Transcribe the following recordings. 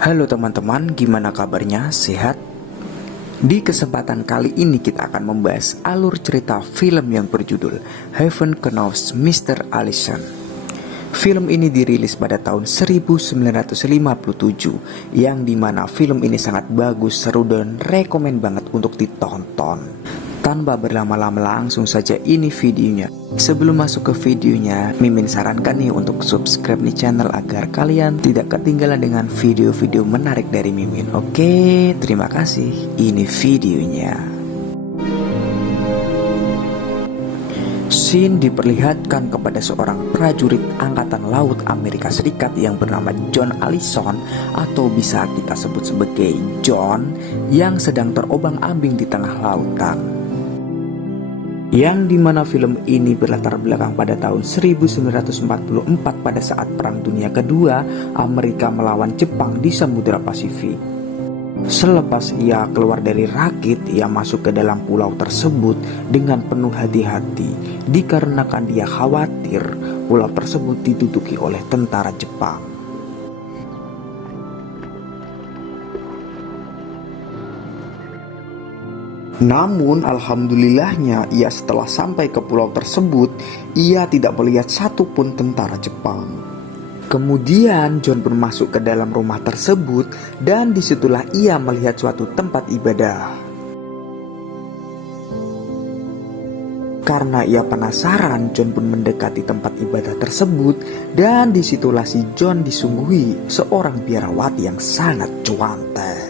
Halo teman-teman, gimana kabarnya? Sehat? Di kesempatan kali ini kita akan membahas alur cerita film yang berjudul Heaven Knows Mr. Allison. Film ini dirilis pada tahun 1957, yang dimana film ini sangat bagus, seru, dan rekomen banget untuk ditonton. Tanpa berlama-lama langsung saja ini videonya. Sebelum masuk ke videonya, Mimin sarankan nih untuk subscribe nih channel agar kalian tidak ketinggalan dengan video-video menarik dari Mimin. Oke, terima kasih. Ini videonya. Scene diperlihatkan kepada seorang prajurit Angkatan Laut Amerika Serikat yang bernama John Allison, atau bisa kita sebut sebagai John, yang sedang terobang-ambing di tengah lautan. Yang dimana film ini berlatar belakang pada tahun 1944 pada saat Perang Dunia Kedua, Amerika melawan Jepang di Samudra Pasifik. Selepas ia keluar dari rakit, ia masuk ke dalam pulau tersebut dengan penuh hati-hati, dikarenakan dia khawatir pulau tersebut diduduki oleh tentara Jepang. Namun alhamdulillahnya, ia setelah sampai ke pulau tersebut, ia tidak melihat satupun tentara Jepang. Kemudian John pun masuk ke dalam rumah tersebut, dan disitulah ia melihat suatu tempat ibadah. Karena ia penasaran, John pun mendekati tempat ibadah tersebut, dan disitulah si John disuguhi seorang biarawati yang sangat cuantek.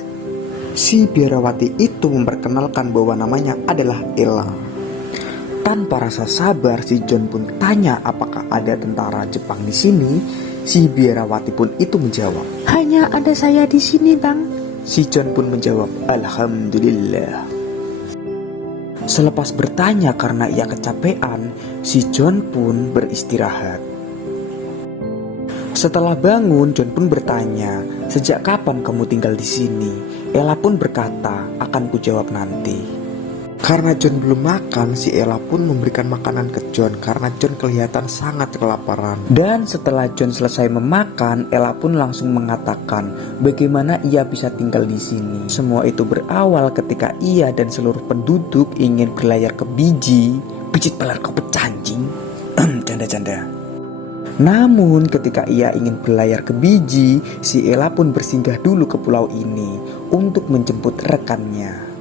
Si biarawati itu memperkenalkan bahwa namanya adalah Ella. Tanpa rasa sabar, si John pun tanya apakah ada tentara Jepang di sini. Si biarawati pun itu menjawab, "Hanya ada saya di sini, Bang." Si John pun menjawab, "Alhamdulillah." Selepas bertanya karena ia kecapean, si John pun beristirahat. Setelah bangun, John pun bertanya, "Sejak kapan kamu tinggal di sini?" Ella pun berkata, "Akan kujawab nanti." Karena John belum makan, si Ella pun memberikan makanan ke John karena John kelihatan sangat kelaparan. Dan setelah John selesai memakan, Ella pun langsung mengatakan bagaimana ia bisa tinggal di sini. Semua itu berawal ketika ia dan seluruh penduduk ingin berlayar ke Biji. Pijit pelar kau pecah anjing. Canda-canda. Namun ketika ia ingin berlayar ke Biji, si Ella pun bersinggah dulu ke pulau ini untuk menjemput rekannya.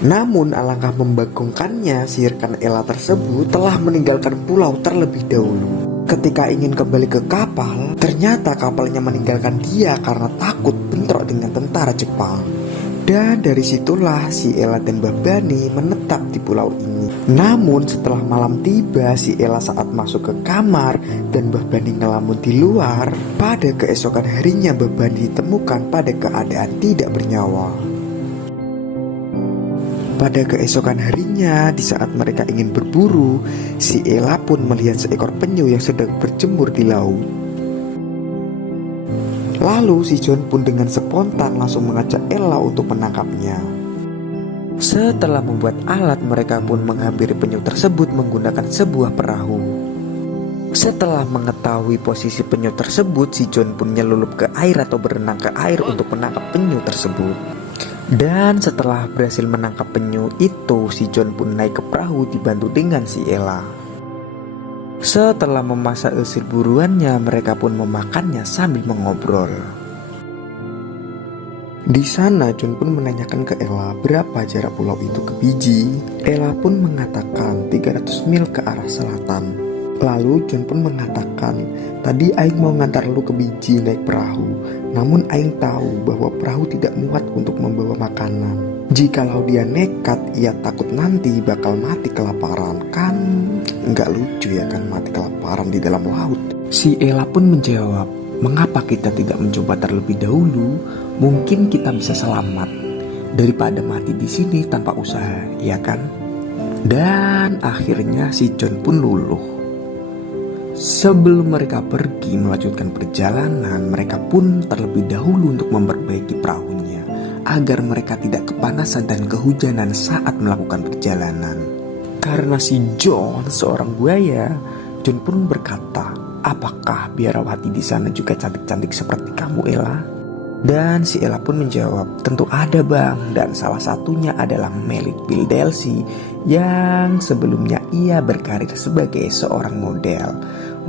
Namun alangkah membagongkannya, si rekan Ella tersebut telah meninggalkan pulau terlebih dahulu. Ketika ingin kembali ke kapal, ternyata kapalnya meninggalkan dia karena takut bentrok dengan tentara Jepang. Dan dari situlah si Ella dan Mbah Bani menetap di pulau ini. Namun setelah malam tiba, si Ella saat masuk ke kamar dan Mbah Bani ngelamun di luar. Pada keesokan harinya, Mbah Bani ditemukan pada keadaan tidak bernyawa. Pada keesokan harinya, di saat mereka ingin berburu, si Ella pun melihat seekor penyu yang sedang berjemur di laut. Lalu si John pun dengan spontan langsung mengajak Ella untuk menangkapnya. Setelah membuat alat, mereka pun menghampiri penyu tersebut menggunakan sebuah perahu. Setelah mengetahui posisi penyu tersebut, si John pun nyelulup ke air atau berenang ke air untuk menangkap penyu tersebut. Dan setelah berhasil menangkap penyu itu, si John pun naik ke perahu dibantu dengan si Ella. Setelah memasak hasil buruannya, mereka pun memakannya sambil mengobrol. Di sana John pun menanyakan ke Ella berapa jarak pulau itu ke Biji. Ella pun mengatakan 300 mil ke arah selatan. Lalu John pun mengatakan, "Tadi Aing mau ngantar lu ke Biji naik perahu. Namun Aing tahu bahwa perahu tidak muat untuk membawa makanan. Jikalau dia nekat, ia takut nanti bakal mati kelaparan. Kan nggak lucu ya kan mati kelaparan di dalam laut." Si Ella pun menjawab, "Mengapa kita tidak mencoba terlebih dahulu? Mungkin kita bisa selamat daripada mati di sini tanpa usaha, ya kan?" Dan akhirnya si John pun luluh. Sebelum mereka pergi melanjutkan perjalanan, mereka pun terlebih dahulu untuk memperbaiki perahunya agar mereka tidak kepanasan dan kehujanan saat melakukan perjalanan. Karena si John seorang buaya, John pun berkata, "Apakah biarawati di sana juga cantik-cantik seperti kamu, Ella?" Dan si Ella pun menjawab, tentu ada bang, dan salah satunya adalah Melit Pildelsi yang sebelumnya ia berkarir sebagai seorang model.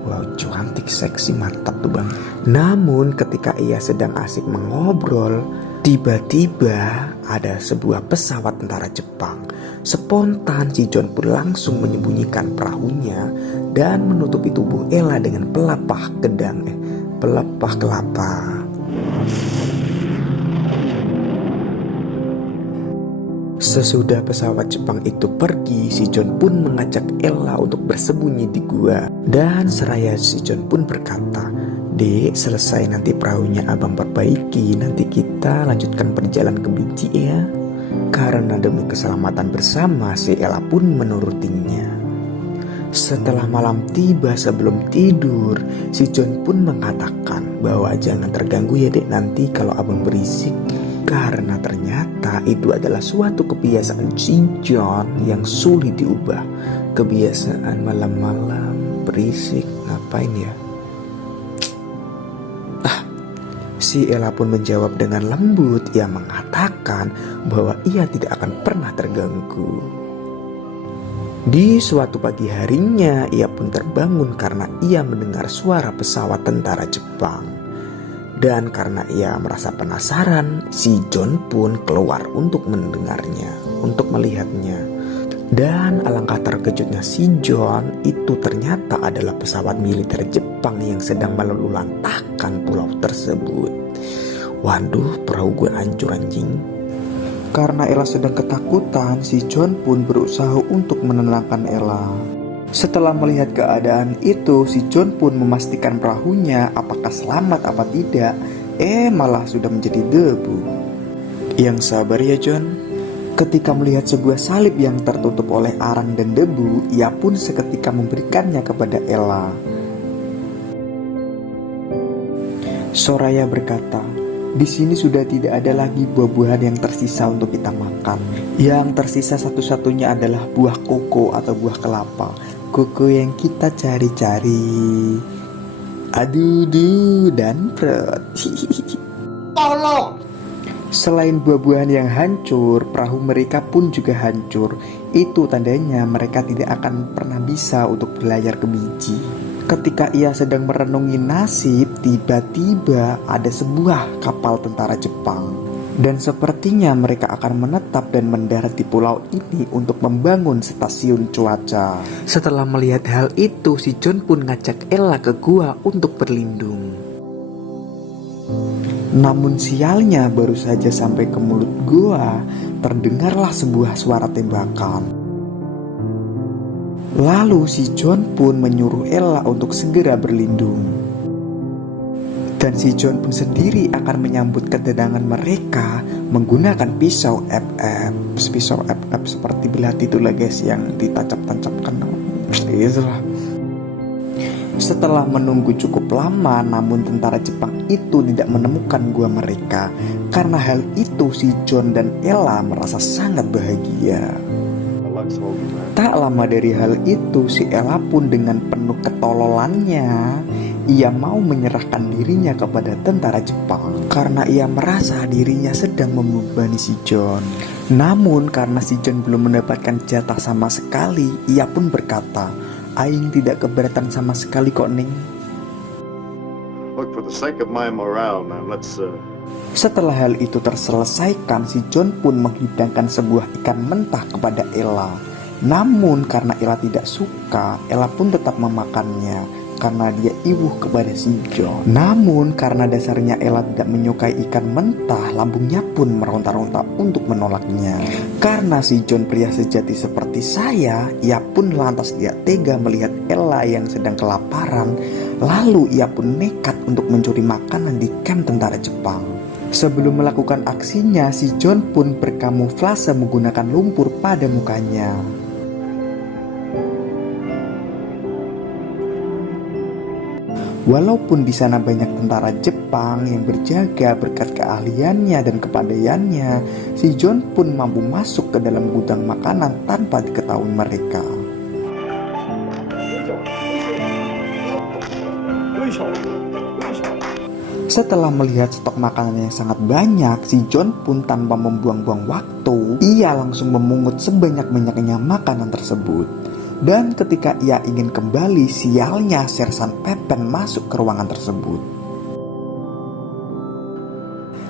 Wow, cantik, seksi, mantap tuh bang. Namun ketika ia sedang asik mengobrol, tiba-tiba ada sebuah pesawat tentara Jepang. Spontan si John pun langsung menyembunyikan perahunya dan menutupi tubuh Ella dengan pelepah kelapa. Sesudah pesawat Jepang itu pergi, si John pun mengajak Ella untuk bersembunyi di gua. Dan seraya si John pun berkata, "Dek, selesai nanti perahunya abang perbaiki, nanti kita lanjutkan perjalanan ke Biji ya." Karena demi keselamatan bersama, si Ella pun menurutinya. Setelah malam tiba sebelum tidur, si John pun mengatakan bahwa jangan terganggu ya dek nanti kalau abang berisik. Karena ternyata itu adalah suatu kebiasaan si John yang sulit diubah. Kebiasaan malam-malam berisik, ngapain ya? Si Ella pun menjawab dengan lembut. Ia mengatakan bahwa ia tidak akan pernah terganggu. Di suatu pagi harinya, ia pun terbangun karena ia mendengar suara pesawat tentara Jepang. Dan karena ia merasa penasaran, si John pun keluar untuk mendengarnya, untuk melihatnya. Dan alangkah terkejutnya si John, itu ternyata adalah pesawat militer Jepang yang sedang melululantahkan pulau tersebut. Waduh, perahu gue hancur anjing. Karena Ella sedang ketakutan, si John pun berusaha untuk menenangkan Ella. Setelah melihat keadaan itu, si John pun memastikan perahunya apakah selamat apa tidak. Malah sudah menjadi debu. Yang sabar ya John. Ketika melihat sebuah salib yang tertutup oleh arang dan debu, ia pun seketika memberikannya kepada Ella. Soraya berkata, "Di sini sudah tidak ada lagi buah-buahan yang tersisa untuk kita makan. Yang tersisa satu-satunya adalah buah koko atau buah kelapa. Koko yang kita cari-cari. Aduh dan perut." Tolong! Selain buah-buahan yang hancur, perahu mereka pun juga hancur. Itu tandanya mereka tidak akan pernah bisa untuk berlayar ke Biji. Ketika ia sedang merenungi nasib, tiba-tiba ada sebuah kapal tentara Jepang. Dan sepertinya mereka akan menetap dan mendarat di pulau ini untuk membangun stasiun cuaca. Setelah melihat hal itu, si John pun ngajak Ella ke gua untuk berlindung. Namun sialnya, baru saja sampai ke mulut gua, terdengarlah sebuah suara tembakan. Lalu si John pun menyuruh Ella untuk segera berlindung. Dan si John pun sendiri akan menyambut kedatangan mereka menggunakan pisau FF. Pisau FF seperti belati itulah guys, yang ditancap-tancapkan. Itulah. Setelah menunggu cukup lama, namun tentara Jepang itu tidak menemukan gua mereka. Karena hal itu, si John dan Ella merasa sangat bahagia. Tak lama dari hal itu, si Ella pun dengan penuh ketololannya, ia mau menyerahkan dirinya kepada tentara Jepang karena ia merasa dirinya sedang membebani si John. Namun karena si John belum mendapatkan jatah sama sekali, ia pun berkata, "Aing tidak keberatan sama sekali kok Ning." Look, for the sake of my morale, man, let's Setelah hal itu terselesaikan, si John pun menghidangkan sebuah ikan mentah kepada Ella. Namun karena Ella tidak suka, Ella pun tetap memakannya karena dia ibuh kepada si John. Namun karena dasarnya Ella tidak menyukai ikan mentah, lambungnya pun meronta-ronta untuk menolaknya. Karena si John pria sejati seperti saya, ia pun lantas tidak tega melihat Ella yang sedang kelaparan. Lalu ia pun nekat untuk mencuri makanan di kamp tentara Jepang. Sebelum melakukan aksinya, si John pun berkamuflase menggunakan lumpur pada mukanya. Walaupun di sana banyak tentara Jepang yang berjaga berkat keahliannya dan kepandaiannya, si John pun mampu masuk ke dalam gudang makanan tanpa diketahui mereka. Setelah melihat stok makanan yang sangat banyak, si John pun tanpa membuang-buang waktu, ia langsung memungut sebanyak-banyaknya makanan tersebut. Dan ketika ia ingin kembali, sialnya Sersan Pepen masuk ke ruangan tersebut.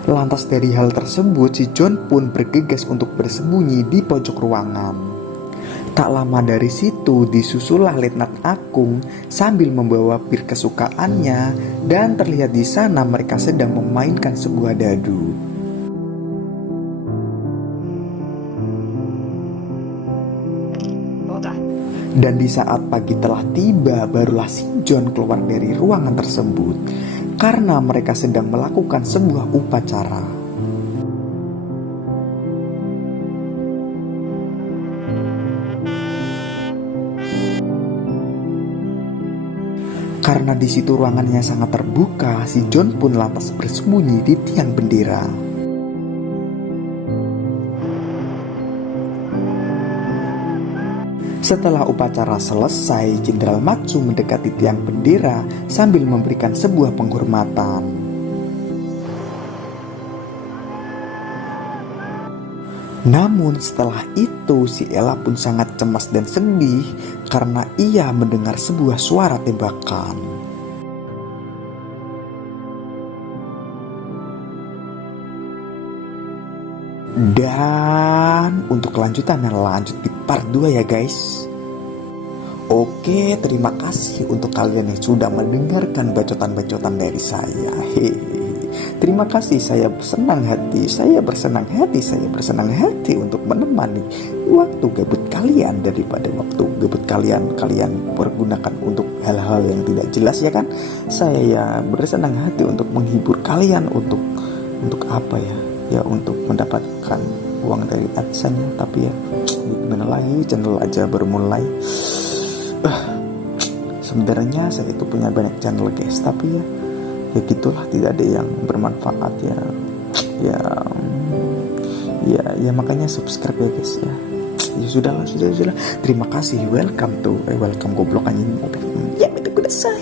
Lantas dari hal tersebut, si John pun bergegas untuk bersembunyi di pojok ruangan. Tak lama dari situ disusullah Letnan Akung sambil membawa bir kesukaannya, dan terlihat di sana mereka sedang memainkan sebuah dadu. Dan di saat pagi telah tiba, barulah si John keluar dari ruangan tersebut karena mereka sedang melakukan sebuah upacara. Karena di situ ruangannya sangat terbuka, si John pun lantas bersembunyi di tiang bendera. Setelah upacara selesai, Jenderal Matsu mendekati tiang bendera sambil memberikan sebuah penghormatan. Namun setelah itu si Ella pun sangat cemas dan sedih karena ia mendengar sebuah suara tembakan. Dan untuk kelanjutannya lanjut di part 2 ya guys. Oke, terima kasih untuk kalian yang sudah mendengarkan bacotan-bacotan dari saya. Terima kasih, saya bersenang hati untuk menemani waktu gabut kalian, daripada waktu gabut kalian pergunakan untuk hal-hal yang tidak jelas ya kan. Saya bersenang hati untuk menghibur kalian, untuk apa ya? Ya untuk mendapatkan uang dari AdSense ya. Tapi ya gimana lagi, channel aja baru mulai. Sebenarnya saya itu punya banyak channel guys, tapi ya gitulah, tidak ada yang bermanfaat ya makanya subscribe ya guys ya. Ya sudah. Terima kasih. Welcome goblok anjing. Ya, itu kudasai.